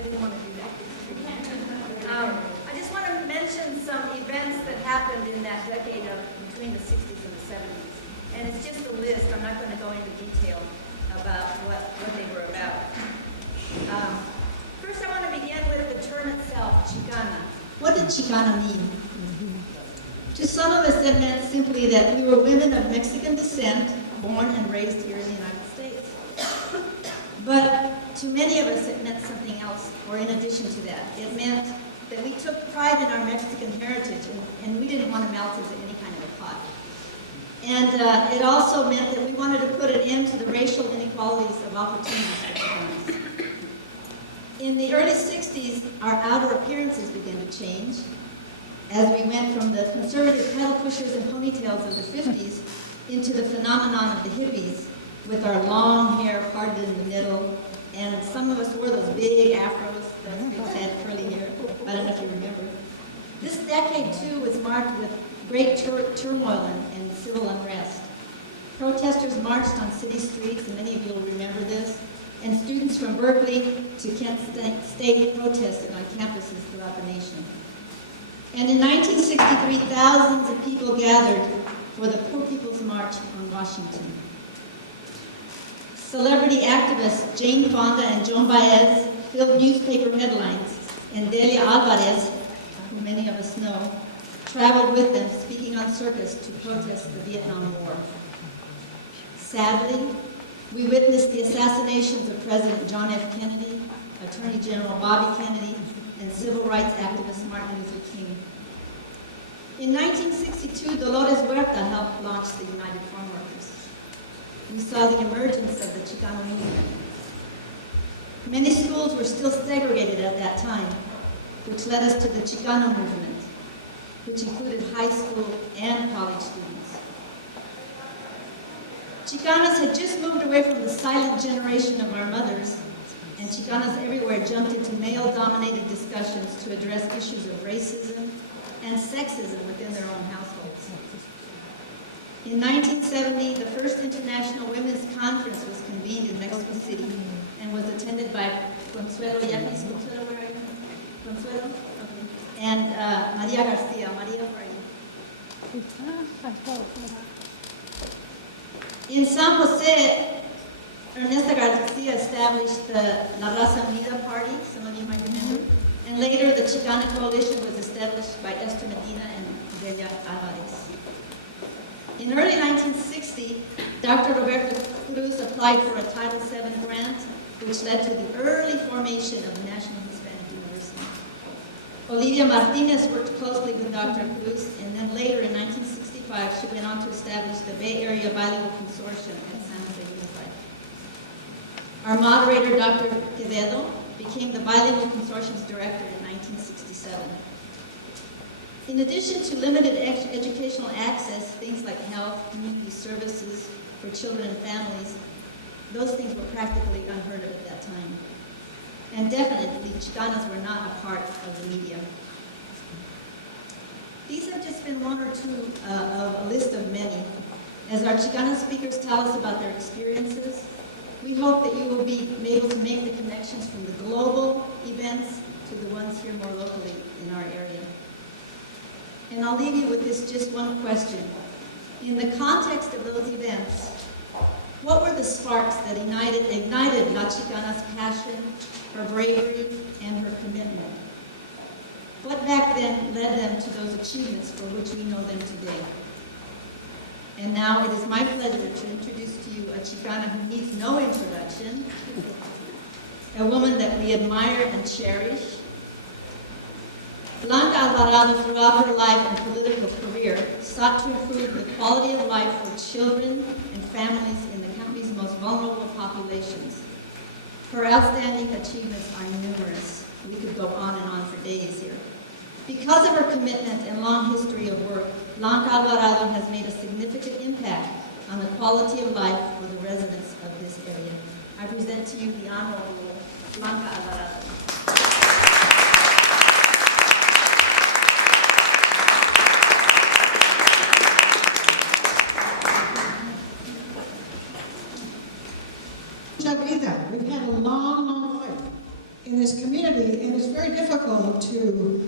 I didn't want to do that. I just want to mention some events that happened in that decade of between the 60s and the 70s. And it's just a list. I'm not going to go into detail about what they were about. First, I want to begin with the term itself, Chicana. What did Chicana mean? To some of us, it meant simply that we were women of Mexican descent, born and raised here in the United States. But to many of us, it meant something else, or in addition to that. It meant that we took pride in our Mexican heritage, and we didn't want to melt into any kind of a pot. And it also meant that we wanted to put an end to the racial inequalities of opportunities for Chicanos. In the early 60s, our outer appearances began to change as we went from the conservative pedal pushers and ponytails of the 50s into the phenomenon of the hippies, with our long hair parted in the middle, and some of us wore those big afros, those big sad curly hair. I don't know if you remember. This decade, too, was marked with great turmoil and civil unrest. Protesters marched on city streets, and many of you will remember this, and students from Berkeley to Kent State protested on campuses throughout the nation. And in 1963, thousands of people gathered for the Poor People's March on Washington. Celebrity activists Jane Fonda and Joan Baez filled newspaper headlines, and Delia Alvarez, who many of us know, traveled with them, speaking on circus to protest the Vietnam War. Sadly, we witnessed the assassinations of President John F. Kennedy, Attorney General Bobby Kennedy, and civil rights activist Martin Luther King. In 1962, Dolores Huerta helped launch the United Farm Workers. We saw the emergence of the Chicano movement. Many schools were still segregated at that time, which led us to the Chicano movement, which included high school and college students. Chicanas had just moved away from the silent generation of our mothers, and Chicanas everywhere jumped into male-dominated discussions to address issues of racism and sexism within their own households. In 1970, the first International Women's Conference was convened in Mexico City and was attended by Consuelo, Consuelo, where are you? Consuelo? Okay. And Maria Garcia. Maria, where are you? In San Jose, Ernesto Garcia established the La Raza Unida Party, some of you might remember, and later the Chicana Coalition was established by Esther Medina and Delia Alvarez. In early 1960, Dr. Roberto Cruz applied for a Title VII grant, which led to the early formation of the National Hispanic University. Olivia Martinez worked closely with Dr. Cruz, and then later in 1965, she went on to establish the Bay Area Bilingual Consortium at San Jose Unified. Our moderator, Dr. Quevedo, became the Bilingual Consortium's director in 1967. In addition to limited educational access, things like health, community services for children and families, those things were practically unheard of at that time. And definitely, Chicanas were not a part of the media. These have just been one or two of a list of many. As our Chicana speakers tell us about their experiences, we hope that you will be able to make the connections from the global events to the ones here more locally in our area. And I'll leave you with this just one question. In the context of those events, what were the sparks that ignited La Chicana's passion, her bravery, and her commitment? What back then led them to those achievements for which we know them today? And now it is my pleasure to introduce to you a Chicana who needs no introduction, a woman that we admire and cherish. Blanca Alvarado, throughout her life and political career, sought to improve the quality of life for children and families in the country's most vulnerable populations. Her outstanding achievements are numerous. We could go on and on for days here. Because of her commitment and long history of work, Blanca Alvarado has made a significant impact on the quality of life for the residents of this area. I present to you the Honorable Blanca Alvarado. Mucha vida. We've had a long, long life. in this community, and it's very difficult to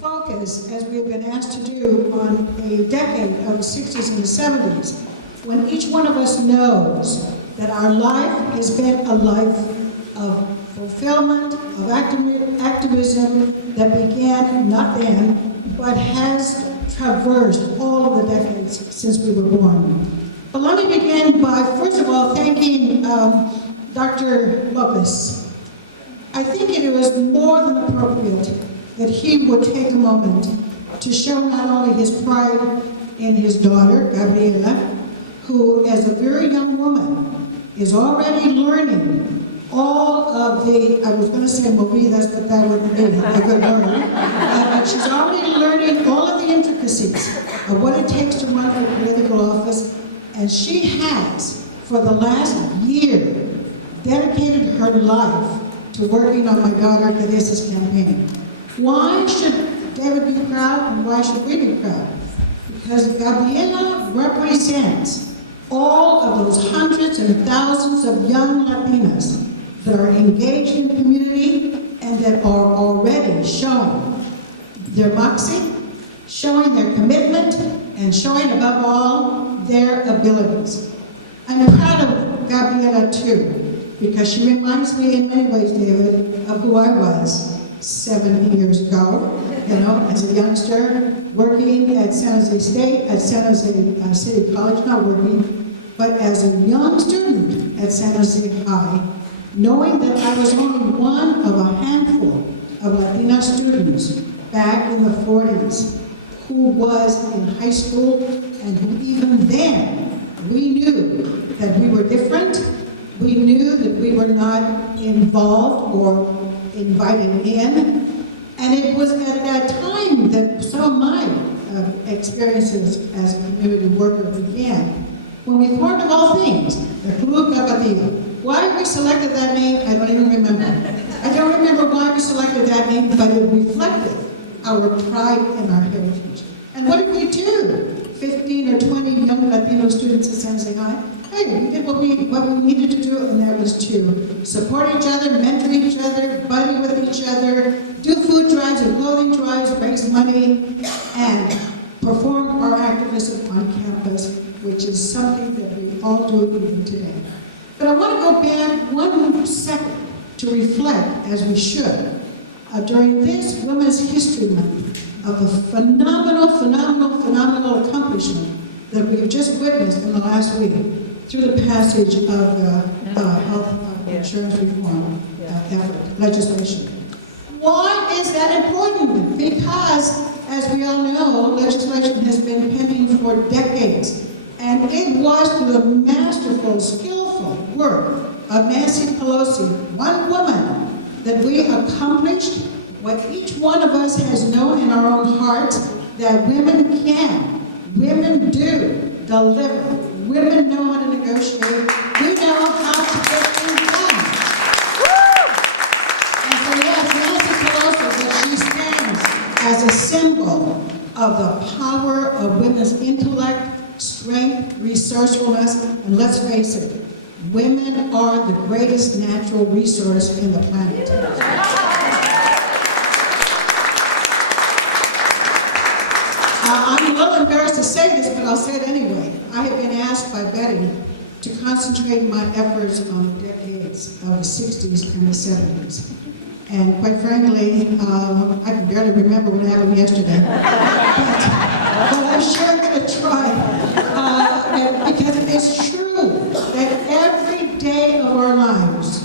focus, as we've been asked to do, on a decade of the 60s and the 70s, when each one of us knows that our life has been a life of fulfillment, of activism that began not then, but has traversed all of the decades since we were born. But let me begin by, first of all, thanking Dr. Lopez. I think it was more than appropriate that he would take a moment to show not only his pride in his daughter, Gabriela, who as a very young woman is already learning all of the, I was going to say movidas, but that wouldn't be a good word. But she's already learning all of the intricacies of what it takes to run for political office, and she has, for the last year, dedicated her life to working on my daughter Teresa's campaign. Why should David be proud, and why should we be proud? Because Gabriela represents all of those hundreds and thousands of young Latinas that are engaged in the community and that are already showing their moxie, showing their commitment, and showing above all their abilities. I'm proud of Gabriela too, because she reminds me in many ways, David, of who I was 7 years ago, as a youngster, working at San Jose State, at San Jose City College, not working, but as a young student at San Jose High, knowing that I was only one of a handful of Latina students back in the 40s who was in high school, and who even then, we knew that we were different. We knew that we were not involved or invited in. And it was at that time that some of my experiences as a community worker began. When we thought of all things, the Club Capatillo. Why we selected that name, I don't even remember. I don't remember why we selected that name, but it reflected our pride and our heritage. And what did we do? 15 or 20 young Latino students at San Jose High. Hey, we did what we needed to do, and that was to support each other, mentor each other, buddy with each other, do food drives and clothing drives, raise money, and perform our activism on campus, which is something that we all do even today. But I want to go back 1 second to reflect, as we should, during this Women's History Month, of the phenomenal accomplishment that we have just witnessed in the last week through the passage of the health insurance reform legislation. Why is that important? Because, as we all know, legislation has been pending for decades. And it was through the masterful, skillful work of Nancy Pelosi, one woman, that we accomplished what each one of us has known in our own hearts, that women can, women do deliver, women know how to negotiate, we know how to get things done. And so yes, Nancy Pelosi, that she stands as a symbol of the power of women's intellect, strength, resourcefulness, and let's face it, women are the greatest natural resource in the planet. I'm a little embarrassed to say this, but I'll say it anyway. I have been asked by Betty to concentrate my efforts on the decades of the 60s and the 70s. And quite frankly, I can barely remember what happened yesterday. But I'm sure I'm going to try. Because it is true that every day of our lives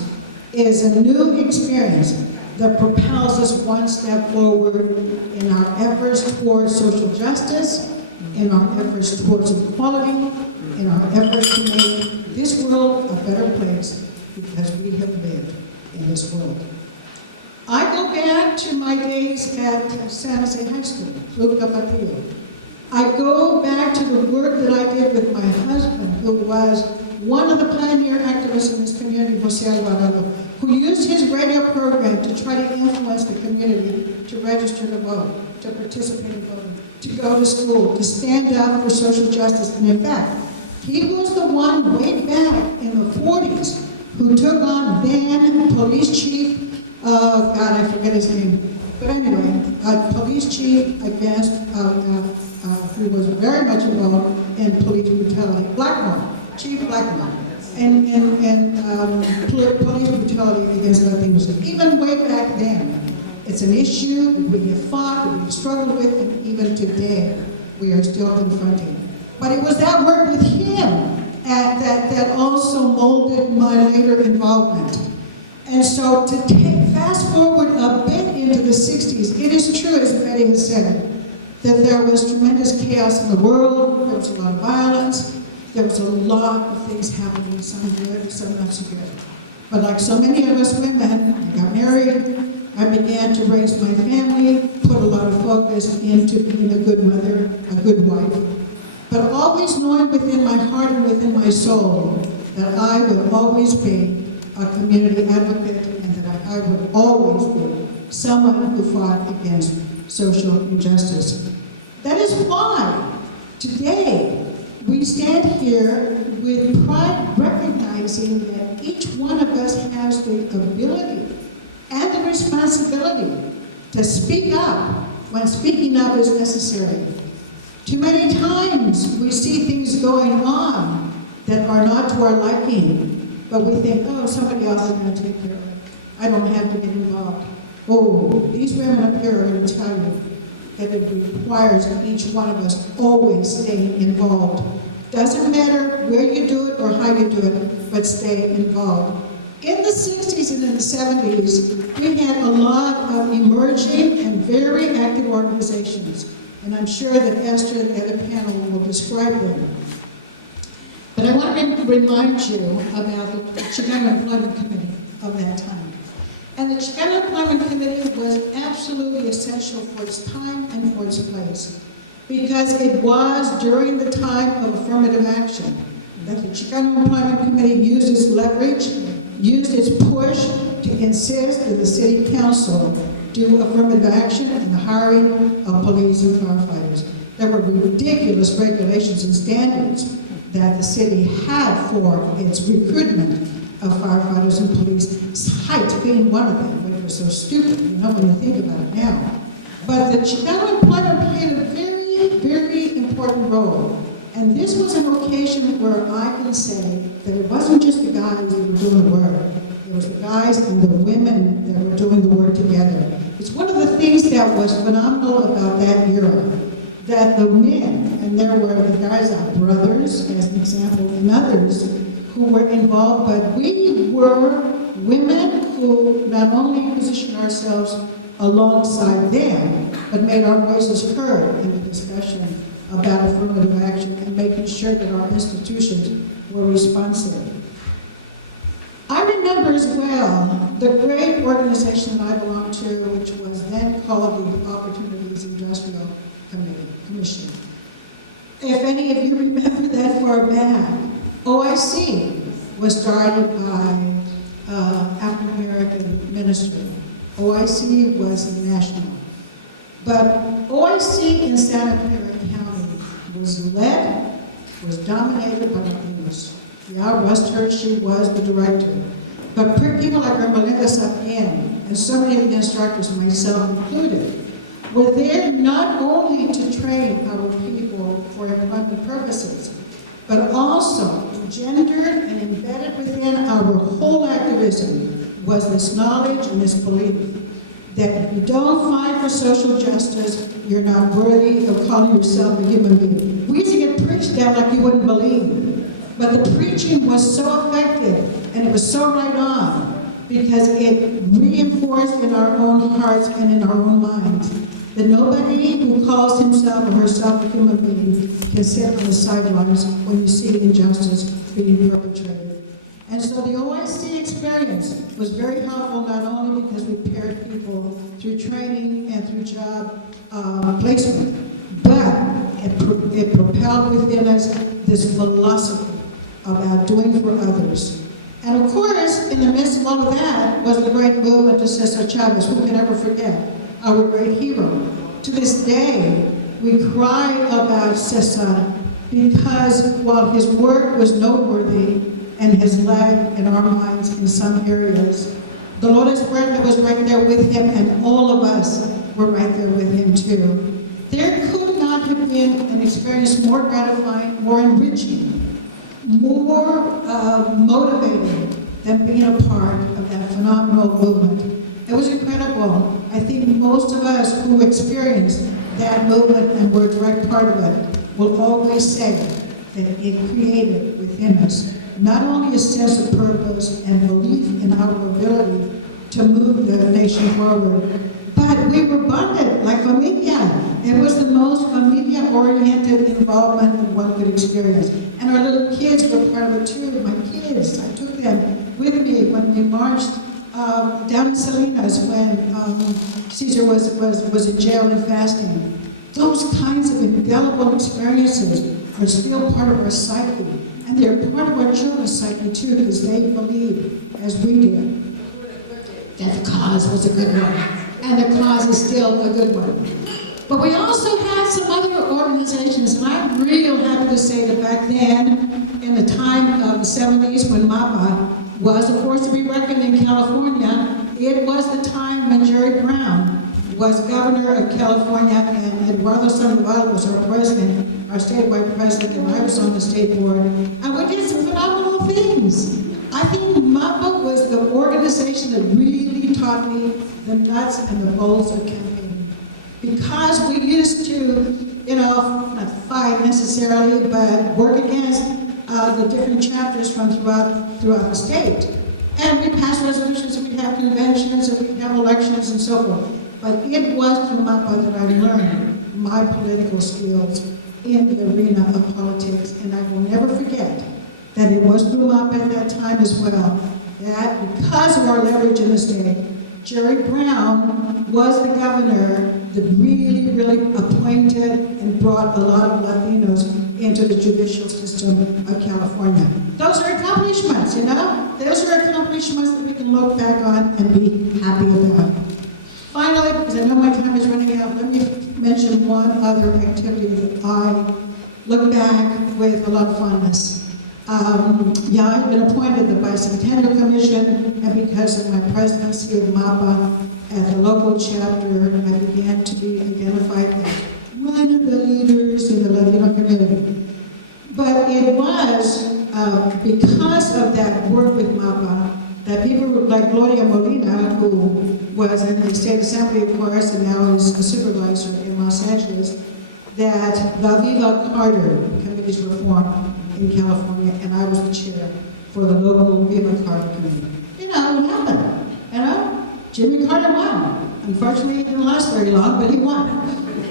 is a new experience that propels us one step forward in our efforts towards social justice, in our efforts towards equality, in our efforts to make this world a better place because we have lived in this world. I go back to my days at San Jose High School, Club Capatillo. I go back to the work that I did with my husband, who was one of the pioneer activists in this community, Jose Alvarado, who used his radio program to try to influence the community to register to vote, to participate in voting, to go to school, to stand up for social justice. And in fact, he was the one way back in the 40s who took on then police chief oh God, I forget his name. But anyway, police chief against, who was very much involved in police brutality, Chief Blackmore, and police brutality against Latinos. Even way back then, it's an issue we have fought, we've struggled with, and even today, we are still confronting. But it was that work with him that also molded my later involvement. And so to fast forward a bit into the 60s, it is true, as Betty has said, that there was tremendous chaos in the world, there was a lot of violence, there was a lot of things happening, some good, some not so good. But like so many of us women, I got married, I began to raise my family, put a lot of focus into being a good mother, a good wife. But always knowing within my heart and within my soul that I would always be a community advocate and that I would always be someone who fought against social injustice. That is why today we stand here with pride, recognizing that each one of us has the ability and the responsibility to speak up when speaking up is necessary. Too many times we see things going on that are not to our liking, but we think, oh, somebody else is going to take care of it. I don't have to get involved. Oh, these women up here are going to tell you that it requires each one of us always staying involved. Doesn't matter where you do it or how you do it, but stay involved. In the 60s and in the 70s, we had a lot of emerging and very active organizations. And I'm sure that Esther and the other panel will describe them. But I want to remind you about the Chicano Employment Committee of that time. And the Chicano Employment Committee was absolutely essential for its time and for its place, because it was during the time of affirmative action that the Chicano Employment Committee used its leverage, used its push to insist that the City Council do affirmative action in the hiring of police and firefighters. There were ridiculous regulations and standards that the city had for its recruitment of firefighters and police, height being one of them, which was so stupid, when you think about it now. But the Chicano Employment played a very, very important role. And this was an occasion where I can say that it wasn't just the guys that were doing the work. It was the guys and the women that were doing the work together. It's one of the things that was phenomenal about that era, that the men, and there were the guys, our brothers, as an example, and others who were involved, but we were women who not only positioned ourselves alongside them, but made our voices heard in the discussion about affirmative action and making sure that our institutions were responsive. I remember as well the great organization that I belonged to, which was then called the Opportunities Industrial Commission. If any of you remember that far back, OIC was started by African American ministry. OIC was national. But OIC in Santa Clara County was dominated by Latinos. Yeah, Rust Hershey was the director. But people like Mendoza and so many of the instructors, myself included, were there not only to train our people for employment purposes, but also gendered and embedded within our whole activism was this knowledge and this belief that if you don't fight for social justice, you're not worthy of calling yourself a human being. We used to get preached at like you wouldn't believe. But the preaching was so effective and it was so right on because it reinforced in our own hearts and in our own minds that nobody who calls himself or herself a human being can sit on the sidelines when you see injustice being perpetrated. And so the OIC experience was very helpful not only because we paired people through training and through job placement, but it propelled within us this philosophy about doing for others. And of course, in the midst of all of that was the great movement of Cesar Chavez. Who can ever forget our great hero? To this day, we cry about Cesar because while his work was noteworthy and has lagged in our minds in some areas, Dolores Huerta was right there with him, and all of us were right there with him too. There could not have been an experience more gratifying, more enriching, more motivating than being a part of that phenomenal movement. It was incredible. I think most of us who experienced that movement and were a direct part of it will always say that it created within us not only a sense of purpose and belief in our ability to move the nation forward, but we were bonded like familia. It was the most familia-oriented involvement that one could experience. And our little kids were part of it too. My kids, I took them with me when we marched down in Salinas when Caesar was in jail and fasting. Those kinds of indelible experiences are still part of our psyche. And they're part of our children's psyche too, because they believe, as we did, that the cause was a good one. And the cause is still a good one. But we also have some other organizations, and I'm real happy to say that back then, in the time of the 70s, when MAPA was a force to be reckoned in California, it was the time when Jerry Brown was governor of California, and Eduardo Sandoval was our president, our statewide president, and I was on the state board, and we did some phenomenal things. I think MAPA was the organization that really taught me the nuts and the bolts of campaigning. Because we used to, not fight necessarily, but work against the different chapters from throughout the state. And we passed resolutions, and we'd have conventions, and we'd have elections, and so forth. But it was through MAPA that I learned my political skills in the arena of politics, and I will never forget that it was through MAPA at that time as well, that because of our leverage in the state, Jerry Brown was the governor that really, really appointed and brought a lot of Latinos into the judicial system of California. Those are accomplishments, Those are accomplishments that we can look back on and be happy about. Finally, because I know my time is running out, let me mention one other activity that I look back with a lot of fondness. I've been appointed to the Bicentennial Commission, and because of my presidency of MAPA at the local chapter, I began to be identified as one of the leaders in the Latino community. But it was because of that work with MAPA that people like Gloria Molina, who was in the State Assembly, of course, and now is a supervisor in Los Angeles, that La Viva Carter committees were formed in California, and I was the chair for the local Viva Carter committee. What happened? Jimmy Carter won. Unfortunately, it didn't last very long, but he won.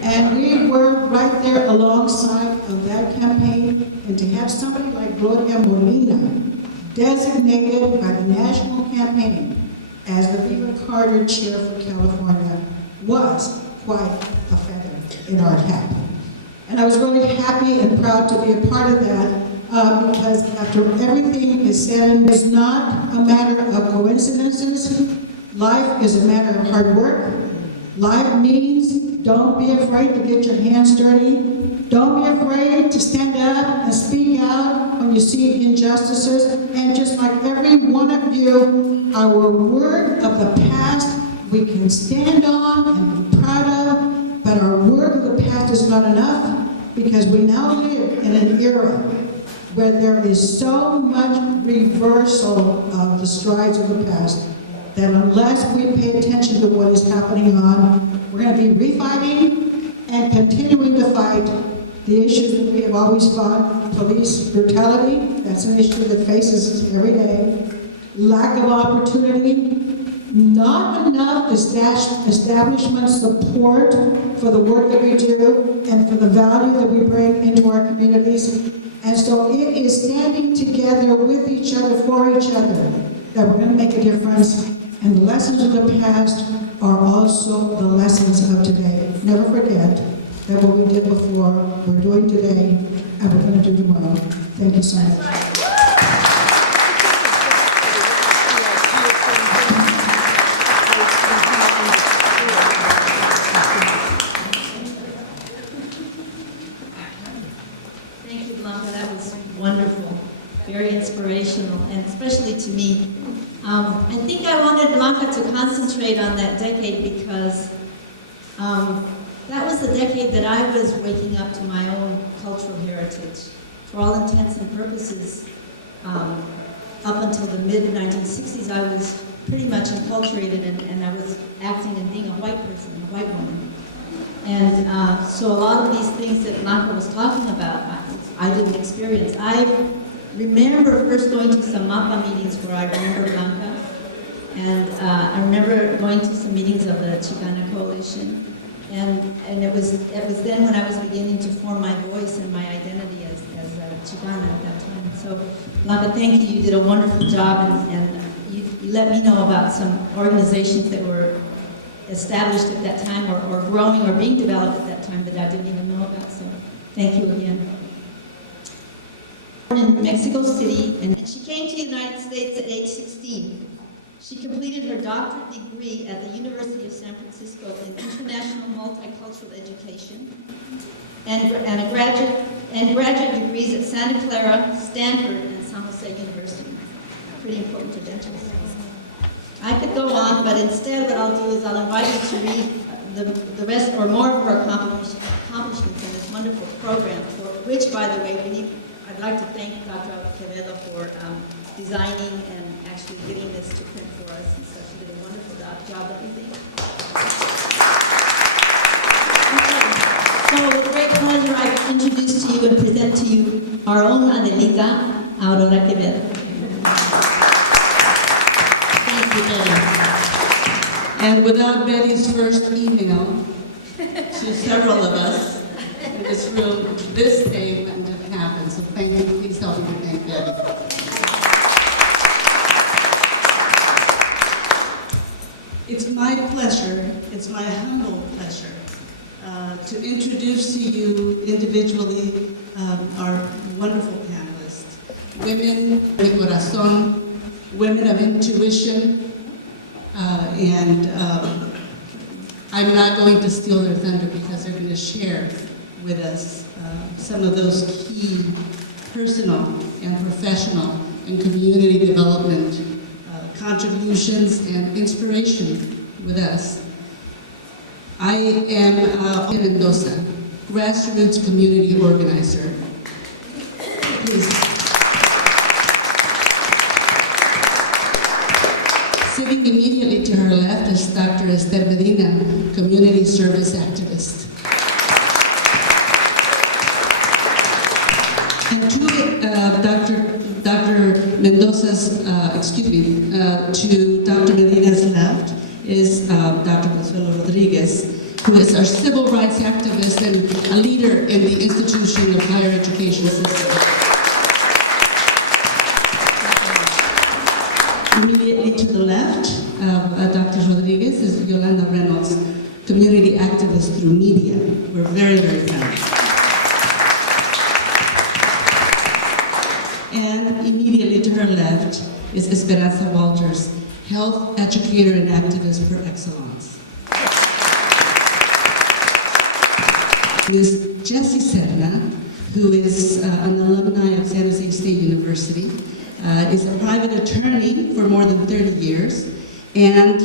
And we were right there alongside of that campaign, and to have somebody like Gloria Molina designated by the national campaign as the Viva Carter chair for California was quite a feather in our cap. And I was really happy and proud to be a part of that because after everything is said, it's not a matter of coincidences. Life is a matter of hard work. Life means don't be afraid to get your hands dirty. Don't be afraid to stand up and speak out when you see injustices. And just like every one of you, our work of the past we can stand on and be proud of, but our work of the past is not enough because we now live in an era where there is so much reversal of the strides of the past that unless we pay attention to what is happening on, we're going to be refighting and continuing to fight the issues that we have always fought. Police brutality, that's an issue that faces us every day. Lack of opportunity, not enough establishment support for the work that we do and for the value that we bring into our communities. And so it is standing together with each other, for each other, that we're going to make a difference. And the lessons of the past are also the lessons of today. Never forget that what we did before, we're doing today, and we're going to do tomorrow. Thank you so much. Thank you, Blanca. That was wonderful, very inspirational, and especially to me. I think I wanted Blanca concentrate on that decade because that was the decade that I was waking up to my own cultural heritage. For all intents and purposes, up until the mid-1960s, I was pretty much enculturated and I was acting and being a white person, a white woman. And so a lot of these things that Blanca was talking about, I didn't experience. I remember first going to some MAPA meetings where I remember Blanca, and I remember going to some meetings of the Chicana Coalition, and it was then when I was beginning to form my voice and my identity as a Chicana at that time. So Blanca, thank you. You did a wonderful job, and you let me know about some organizations that were established at that time or growing or being developed at that time that I didn't even know about. So thank you again. Born in Mexico City, and she came to the United States at age 16. She completed her doctorate degree at the University of San Francisco in International Multicultural Education and graduate degrees at Santa Clara, Stanford, and San Jose University. Pretty important credentials. I could go on, but instead what I'll do is I'll invite you to read the rest or more of her accomplishments in this wonderful program, for which, by the way, I'd like to thank Dr. Quevedo for designing and actually getting this to print for us and stuff. She did a wonderful job, don't you think? Okay. So with great pleasure, I introduce to you and present to you our own Adelita, Aurora Quevedo. Thank you, Betty. And without Betty's first email to several of us in this room, this day wouldn't have happened. So thank you. Please help me to thank Betty. It's my pleasure, it's my humble pleasure, to introduce to you individually our wonderful panelists, women de corazón, women of intuition, and I'm not going to steal their thunder because they're going to share with us some of those key personal and professional and community development contributions and inspiration with us. I am Mendoza, grassroots community organizer. Please. Sitting immediately to her left is Dr. Esther Medina, community service activist. And to Dr. Mendoza's, to Dr. Medina's left is Dr. Consuelo Rodriguez, who is our civil rights activist and a leader in the institution of higher education system. Immediately to the left of Dr. Rodriguez is Yolanda Reynolds, community activist through media. We're very, very proud. And immediately to her left is Esperanza Walters, health educator and activist per excellence. Ms. Jessie Serna, who is an alumni of San Jose State University, is a private attorney for more than 30 years and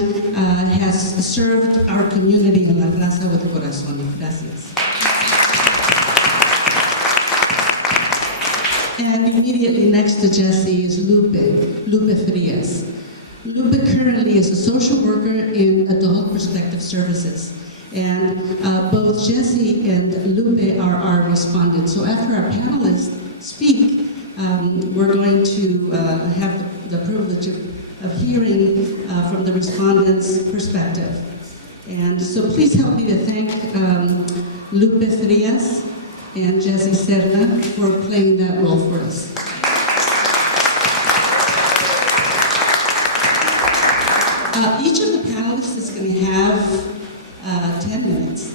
has served our community in La Raza with Corazón. Gracias. And immediately next to Jessie is Lupe Frias. Lupe currently is a social worker in adult perspective services. And both Jessie and Lupe are our respondents. So after our panelists speak, we're going to have the privilege of hearing from the respondents' perspective. And so please help me to thank Lupe Frias and Jessie Serna for playing that role for us. Each of the panelists is going to have 10 minutes.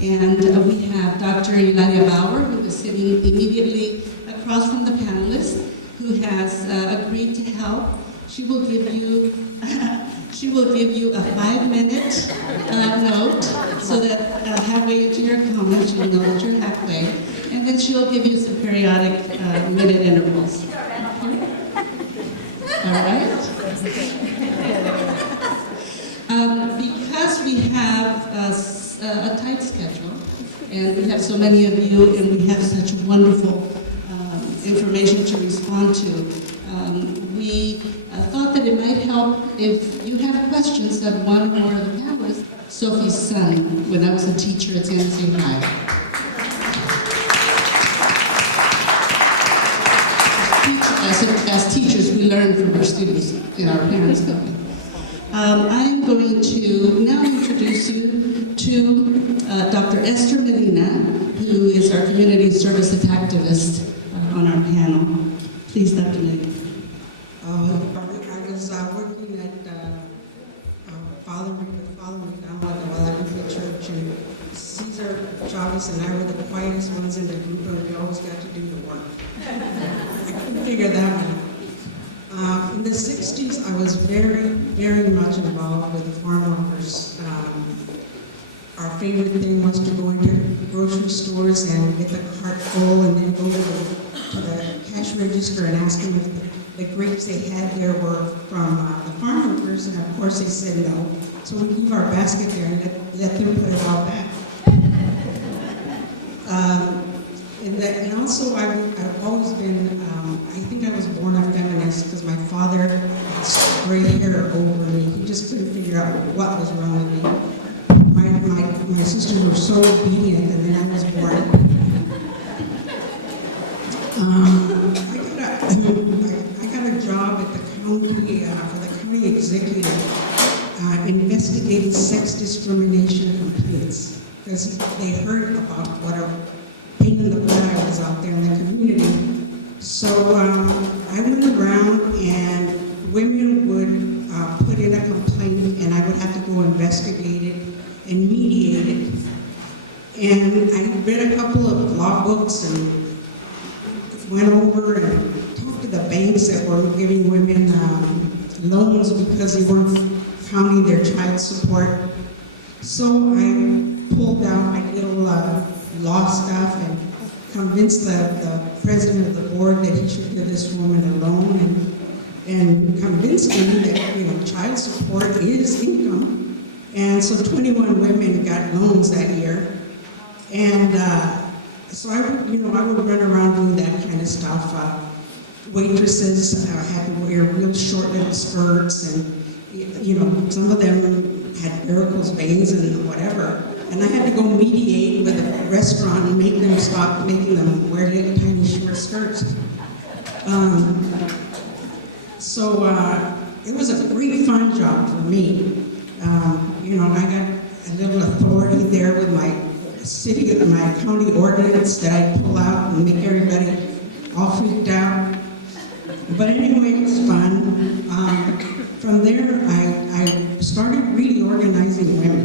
And we have Dr. Ilaria Bauer, who is sitting immediately across from the panelists, who has agreed to help. She will give you a 5-minute note so that halfway into your comments you'll know that you're halfway. And then she'll give you some periodic minute intervals. All right? we have a tight schedule, and we have so many of you, and we have such wonderful information to respond to. We thought that it might help if you have questions of one or more of the panelists. Sofia's son, when I was a teacher at San Jose High. As teachers, we learn from our students in our parents' company. I am going to now introduce you to Dr. Esther Medina, who is our community services activist on our panel. Please, Dr. Medina. I was working at Father McDonald at the Guadalupe Church, and Cesar Chavez and I were the quietest ones in the group, and we always got to do the work. I couldn't figure that one out. In the 60s, I was very, very much involved with the farm workers. Our favorite thing was to go into grocery stores and get the cart full, and then go to the cash register and ask them if the grapes they had there were from the farm workers, and of course they said no. So we leave our basket there and let them put it all back. And also I've always been, I think I was born a feminist because my father had gray hair over me. He just couldn't figure out what was wrong with me. My sisters were so obedient, and then I was born. I got a job at the county, for the county executive, investigating sex discrimination complaints, because they heard about what a pain in the butt I was out there in the community. So I went around, and women would put in a complaint, and I would have to go investigate it and mediate it. And I read a couple of law books and went over and talked to the banks that were giving women loans because they weren't counting their child support. So I pulled out my little law stuff and convinced the president of the board that he should give this woman a loan, and convinced him that child support is income. And so 21 women got loans that year. And so I would run around doing that kind of stuff. Waitresses had to wear real short little skirts, and some of them had varicose veins and whatever. And I had to go mediate with a restaurant and make them stop making them wear little tiny short skirts. So it was a great fun job for me. I got a little authority there with my county ordinance that I pull out and make everybody all freaked out. But anyway, it was fun. From there, I started really organizing women.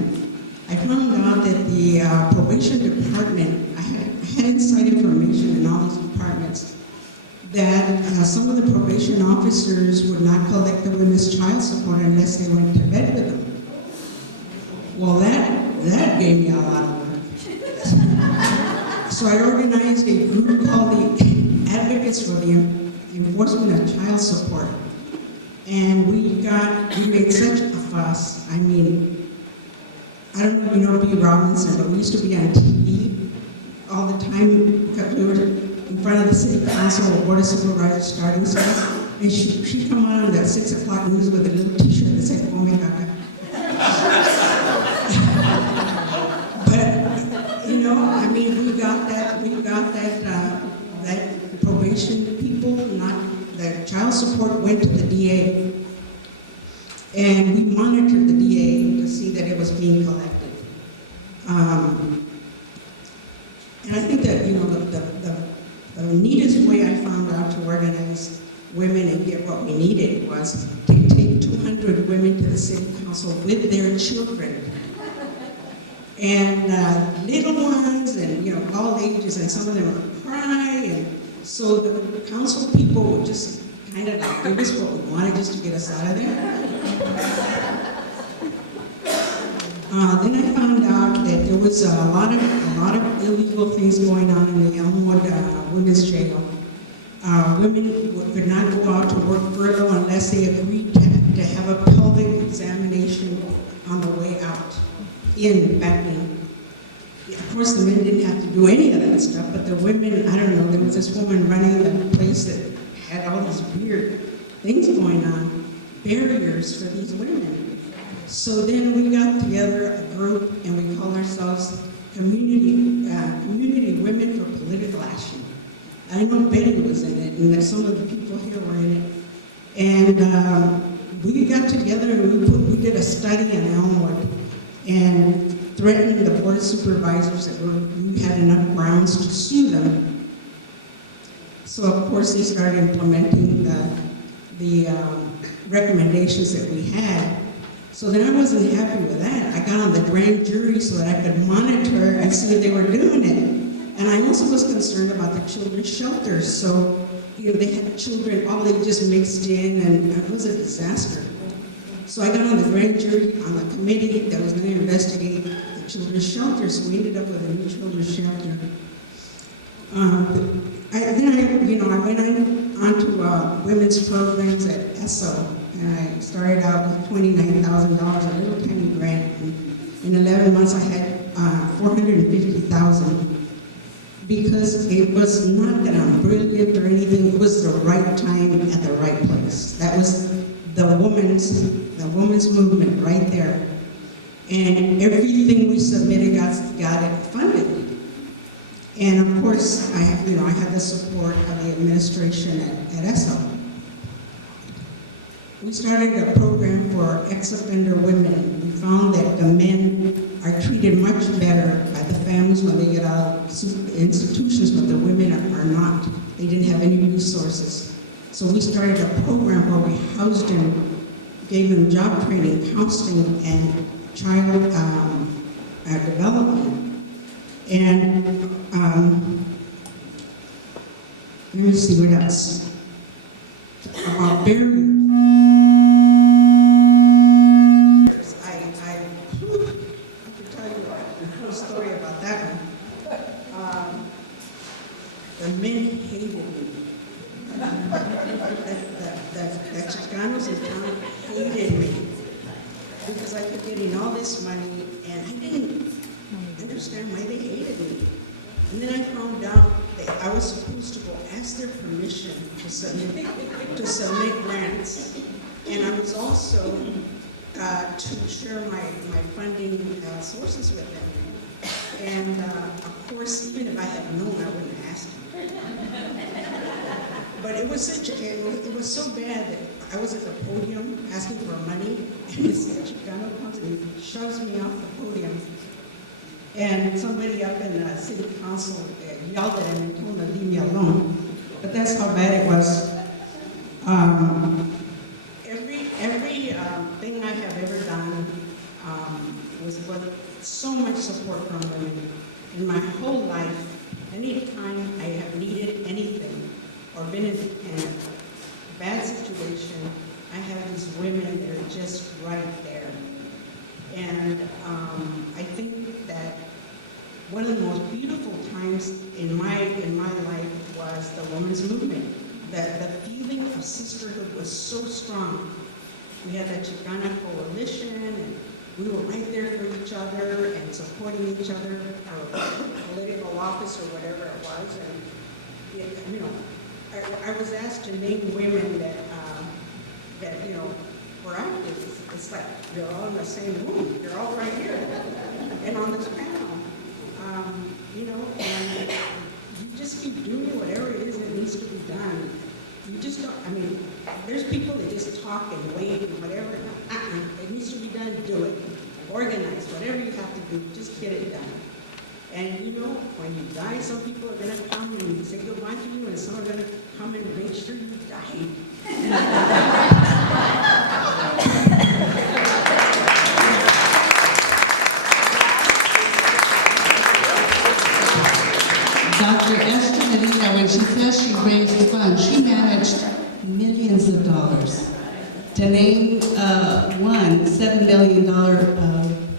I found out that the probation department, I had inside information in all these departments, that some of the probation officers would not collect the women's child support unless they went to bed with them. Well, that gave me a lot of work. So I organized a group called the Advocates for the Enforcement of Child Support. And we made such a fuss. I mean, I don't know if you know B. Robinson, but we used to be on TV all the time because we were in front of the city council or board of supervisors starting stuff. And she'd come on that 6 o'clock news with a little t-shirt that said, "Oh my God." That probation people, the child support went to the DA. And we monitored the DA to see that it was being collected. And I think that, the neatest way I found out to organize women and get what we needed was to take 200 women to the city council with their children. And little ones and, all ages, and some of them would cry. And so the council people would just kind of give us what we wanted just to get us out of there. Then I found out that there was a lot of illegal things going on in the Elmwood women's jail. Women could not go out to work furlough unless they agreed to have a pelvic examination on the way out. in back then. Of course, the men didn't have to do any of that stuff, but the women, I don't know, there was this woman running the place that had all these weird things going on, barriers for these women. So then we got together a group, and we called ourselves Community Women for Political Action. I know Betty was in it, and some of the people here were in it. And we got together and we did a study in Elmwood and threatened the Board of Supervisors that we had enough grounds to sue them. So of course they started implementing the recommendations that we had. So then I wasn't happy with that. I got on the grand jury so that I could monitor and see if they were doing it. And I also was concerned about the children's shelters. So, you know, they had children, all they just mixed in, and it was a disaster. So I got on the grand jury on the committee that was going to investigate the children's shelters. So we ended up with a new children's shelter. I went on to women's programs at ESO. And I started out with $29,000, a little tiny grant. And in 11 months, I had $450,000. Because it was not that I'm brilliant or anything, it was the right time at the right place. That was the women's movement right there. And everything we submitted got it funded. And of course, I had the support of the administration at ESO. We started a program for ex-offender women. We found that the men are treated much better by the families when they get out of institutions, but the women are not. They didn't have any resources. So we started a program where we housed them, gave them job training, counseling, and child development. And let me see what else. About barriers. Story about that one. The men hated me. The Chicanos in town hated me because I kept getting all this money, and I didn't understand why they hated me. And then I found out that I was supposed to go ask their permission to submit grants, and I was also to share my funding sources with them. And of course, even if I had known, I wouldn't have asked him. But it was so bad that I was at the podium asking for money, and this Chicano comes and he shoves me off the podium. And somebody up in the city council yelled at him and told him to leave me alone. But that's how bad it was. Every thing I have ever done was with so much support from women. In my whole life, any time I have needed anything or been in a bad situation, I have these women that are just right there. And I think that one of the most beautiful times in my life was the women's movement. The feeling of sisterhood was so strong. We had the Chicana Coalition, and we were right there for each other and supporting each other for political office or whatever it was. And I was asked to name women that were activists. It's like you're all in the same room. You're all right here and on this panel. And you just keep doing whatever it is that needs to be done. You just don't, there's people that just talk and wait and whatever. It needs to be done, do it. Organize, whatever you have to do, just get it done. And when you die, some people are going to come and say goodbye to you, and some are going to come and make sure you die. Dr. Esther Medina, when she says she raised funds, she managed millions of dollars. To name one $7 million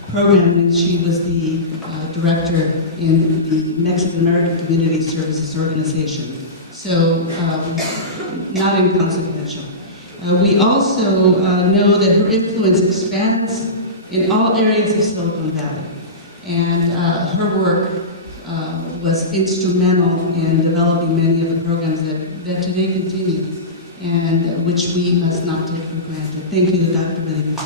program when she was the director in the Mexican American Community Services Organization. So, not inconsequential. We also know that her influence expands in all areas of Silicon Valley. And her work was instrumental in developing many of the programs that today continue, and which we must not take for granted. Thank you, Dr. Medina.